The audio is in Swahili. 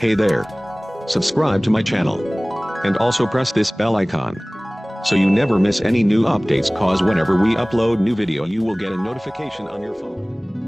Hey there. Subscribe to my channel. And also press this bell icon, so you never miss any new updates, cause whenever we upload new video you will get a notification on your phone.